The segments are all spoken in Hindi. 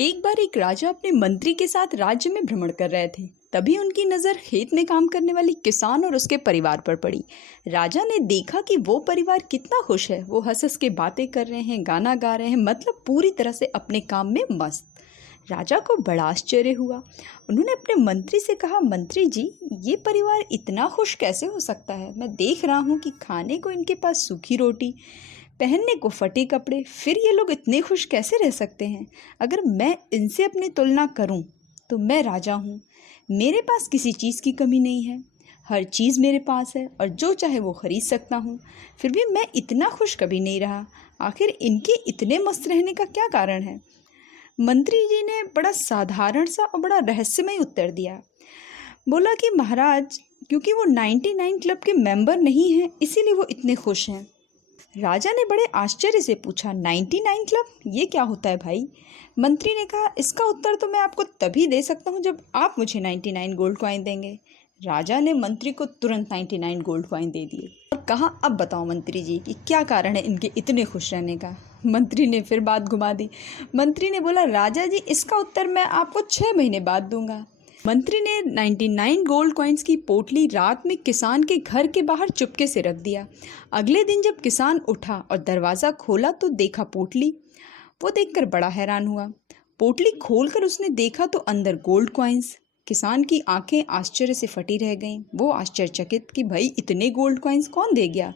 एक बार एक राजा अपने मंत्री के साथ राज्य में भ्रमण कर रहे थे। तभी उनकी नज़र खेत में काम करने वाली किसान और उसके परिवार पर पड़ी। राजा ने देखा कि वो परिवार कितना खुश है। वो हंस हंस के बातें कर रहे हैं, गाना गा रहे हैं, मतलब पूरी तरह से अपने काम में मस्त। राजा को बड़ा आश्चर्य हुआ। उन्होंने अपने मंत्री से कहा, मंत्री जी, ये परिवार इतना खुश कैसे हो सकता है? मैं देख रहा हूँ कि खाने को इनके पास सूखी रोटी, पहनने को फटे कपड़े, फिर ये लोग इतने खुश कैसे रह सकते हैं? अगर मैं इनसे अपनी तुलना करूं तो मैं राजा हूं। मेरे पास किसी चीज़ की कमी नहीं है, हर चीज़ मेरे पास है और जो चाहे वो खरीद सकता हूं। फिर भी मैं इतना खुश कभी नहीं रहा। आखिर इनके इतने मस्त रहने का क्या कारण है? मंत्री जी ने बड़ा साधारण सा और बड़ा रहस्यमय उत्तर दिया। बोला कि महाराज, क्योंकि वो 99 क्लब के मेंबर नहीं हैं, इसीलिए वो इतने खुश हैं। राजा ने बड़े आश्चर्य से पूछा, 99 क्लब, ये क्या होता है भाई? मंत्री ने कहा, इसका उत्तर तो मैं आपको तभी दे सकता हूँ जब आप मुझे 99 गोल्ड कॉइन देंगे। राजा ने मंत्री को तुरंत 99 गोल्ड कॉइन दे दिए और कहा, अब बताओ मंत्री जी कि क्या कारण है इनके इतने खुश रहने का? मंत्री ने फिर बात घुमा दी। मंत्री ने बोला, राजा जी, इसका उत्तर मैं आपको 6 महीने बाद दूंगा। मंत्री ने 99 गोल्ड कॉइन्स की पोटली रात में किसान के घर के बाहर चुपके से रख दिया। अगले दिन जब किसान उठा और दरवाज़ा खोला तो देखा पोटली। वो देखकर बड़ा हैरान हुआ। पोटली खोलकर उसने देखा तो अंदर गोल्ड कॉइन्स। किसान की आंखें आश्चर्य से फटी रह गईं। वो आश्चर्यचकित कि भाई इतने गोल्ड कॉइन्स कौन दे गया?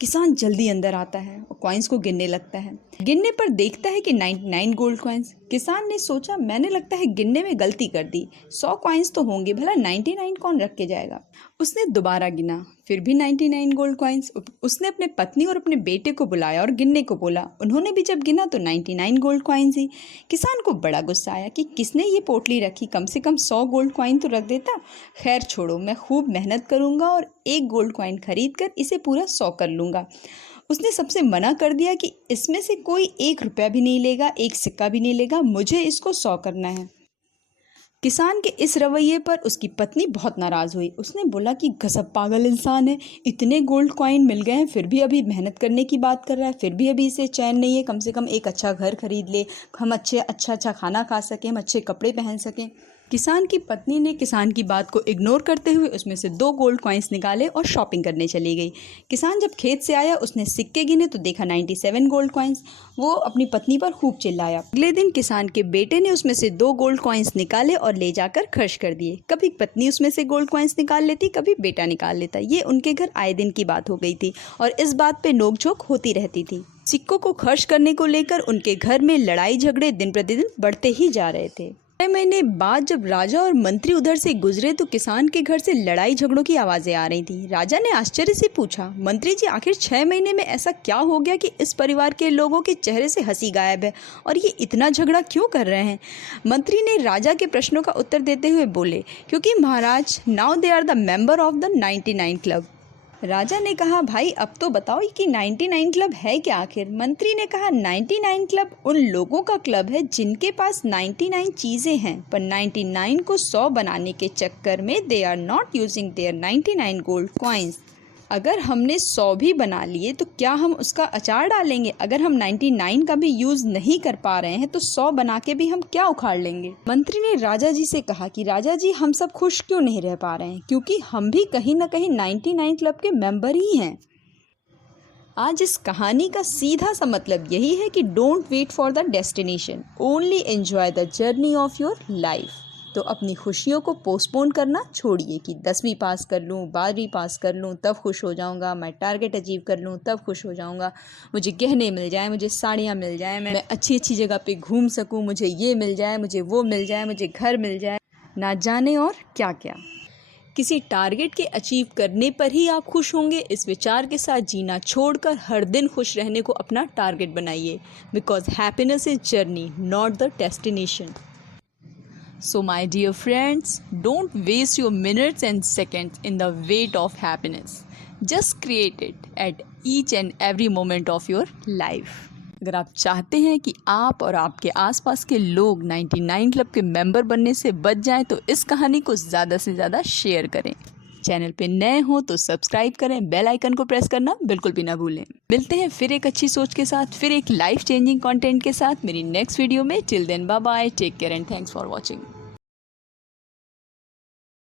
किसान जल्दी अंदर आता है और कॉइन्स को गिनने लगता है। गिनने पर देखता है कि 99 गोल्ड कॉइन्स। किसान ने सोचा, मैंने लगता है गिनने में गलती कर दी, 100 कॉइन्स तो होंगे, भला 99 कौन रख के जाएगा? उसने दोबारा गिना, फिर भी 99 गोल्ड कॉइन्स। उसने अपने पत्नी और अपने बेटे को बुलाया और गिनने को बोला। उन्होंने भी जब गिना तो 99 गोल्ड कॉइन्स ही। किसान को बड़ा गुस्सा आया कि किसने ये पोटली रखी, कम से कम 100 गोल्ड कॉइन तो रख देता। खैर छोड़ो, मैं खूब मेहनत करूंगा और 1 गोल्ड कॉइन खरीद कर इसे पूरा 100 कर लूँगा। उसने सबसे मना कर दिया कि इसमें से कोई 1 रुपया भी नहीं लेगा, 1 सिक्का भी नहीं लेगा, मुझे इसको 100 करना है। किसान के इस रवैये पर उसकी पत्नी बहुत नाराज़ हुई। उसने बोला कि गजब पागल इंसान है, इतने गोल्ड कॉइन मिल गए हैं फिर भी अभी मेहनत करने की बात कर रहा है, फिर भी अभी इसे चैन नहीं है। कम से कम एक अच्छा घर खरीद ले, हम अच्छा खाना खा सकें, हम अच्छे कपड़े पहन सकें। किसान की पत्नी ने किसान की बात को इग्नोर करते हुए उसमें से 2 गोल्ड कॉइन्स निकाले और शॉपिंग करने चली गई। किसान जब खेत से आया, उसने सिक्के गिने तो देखा 97 गोल्ड कॉइन्स। वो अपनी पत्नी पर खूब चिल्लाया। अगले दिन किसान के बेटे ने उसमें से 2 गोल्ड कॉइन्स निकाले और ले जाकर खर्च कर दिए। कभी पत्नी उसमें से गोल्ड कॉइन्स निकाल लेती, कभी बेटा निकाल लेता। ये उनके घर आए दिन की बात हो गई थी और इस बात पे नोकझोंक होती रहती थी। सिक्कों को खर्च करने को लेकर उनके घर में लड़ाई झगड़े दिन प्रतिदिन बढ़ते ही जा रहे थे। 6 महीने बाद जब राजा और मंत्री उधर से गुजरे तो किसान के घर से लड़ाई झगड़ों की आवाज़ें आ रही थी। राजा ने आश्चर्य से पूछा, मंत्री जी, आखिर 6 महीने में ऐसा क्या हो गया कि इस परिवार के लोगों के चेहरे से हंसी गायब है और ये इतना झगड़ा क्यों कर रहे हैं? मंत्री ने राजा के प्रश्नों का उत्तर देते हुए बोले, क्योंकि महाराज, now they are the member of the 99 club. राजा ने कहा, भाई अब तो बताओ कि 99 क्लब है क्या आखिर? मंत्री ने कहा, 99 क्लब उन लोगों का क्लब है जिनके पास 99 चीज़ें हैं, पर 99 को 100 बनाने के चक्कर में they are not using their 99 gold coins. अगर हमने 100 भी बना लिए तो क्या हम उसका अचार डालेंगे? अगर हम 99 का भी यूज़ नहीं कर पा रहे हैं तो 100 बना के भी हम क्या उखाड़ लेंगे? मंत्री ने राजा जी से कहा कि राजा जी, हम सब खुश क्यों नहीं रह पा रहे हैं? क्योंकि हम भी कहीं ना कहीं 99 क्लब के मेंबर ही हैं। आज इस कहानी का सीधा सा मतलब यही है कि don't wait for the destination, only enjoy the journey of your life. तो अपनी खुशियों को पोस्टपोन करना छोड़िए कि 10वीं पास कर लूँ, 12वीं पास कर लूँ तब खुश हो जाऊँगा, मैं टारगेट अचीव कर लूँ तब खुश हो जाऊँगा, मुझे गहने मिल जाए, मुझे साड़ियाँ मिल जाए, मैं अच्छी अच्छी जगह पे घूम सकूँ, मुझे ये मिल जाए, मुझे वो मिल जाए, मुझे घर मिल जाए, ना जाने और क्या क्या। किसी टारगेट के अचीव करने पर ही आप खुश होंगे, इस विचार के साथ जीना छोड़कर हर दिन खुश रहने को अपना टारगेट बनाइए। Because happiness is journey, not the destination. So my dear friends, don't waste your minutes and seconds in the wait of happiness. Just create it at each and every moment of your life. अगर आप चाहते हैं कि आप और आपके आसपास के लोग 99 क्लब के मेंबर बनने से बच जाएं तो इस कहानी को ज़्यादा से ज़्यादा शेयर करें। चैनल पे नए हो तो सब्सक्राइब करें, बेल आइकन को प्रेस करना बिल्कुल भी ना भूलें। मिलते हैं फिर एक अच्छी सोच के साथ, फिर एक लाइफ चेंजिंग कंटेंट के साथ मेरी नेक्स्ट वीडियो में। Till then bye bye, take care and thanks for watching.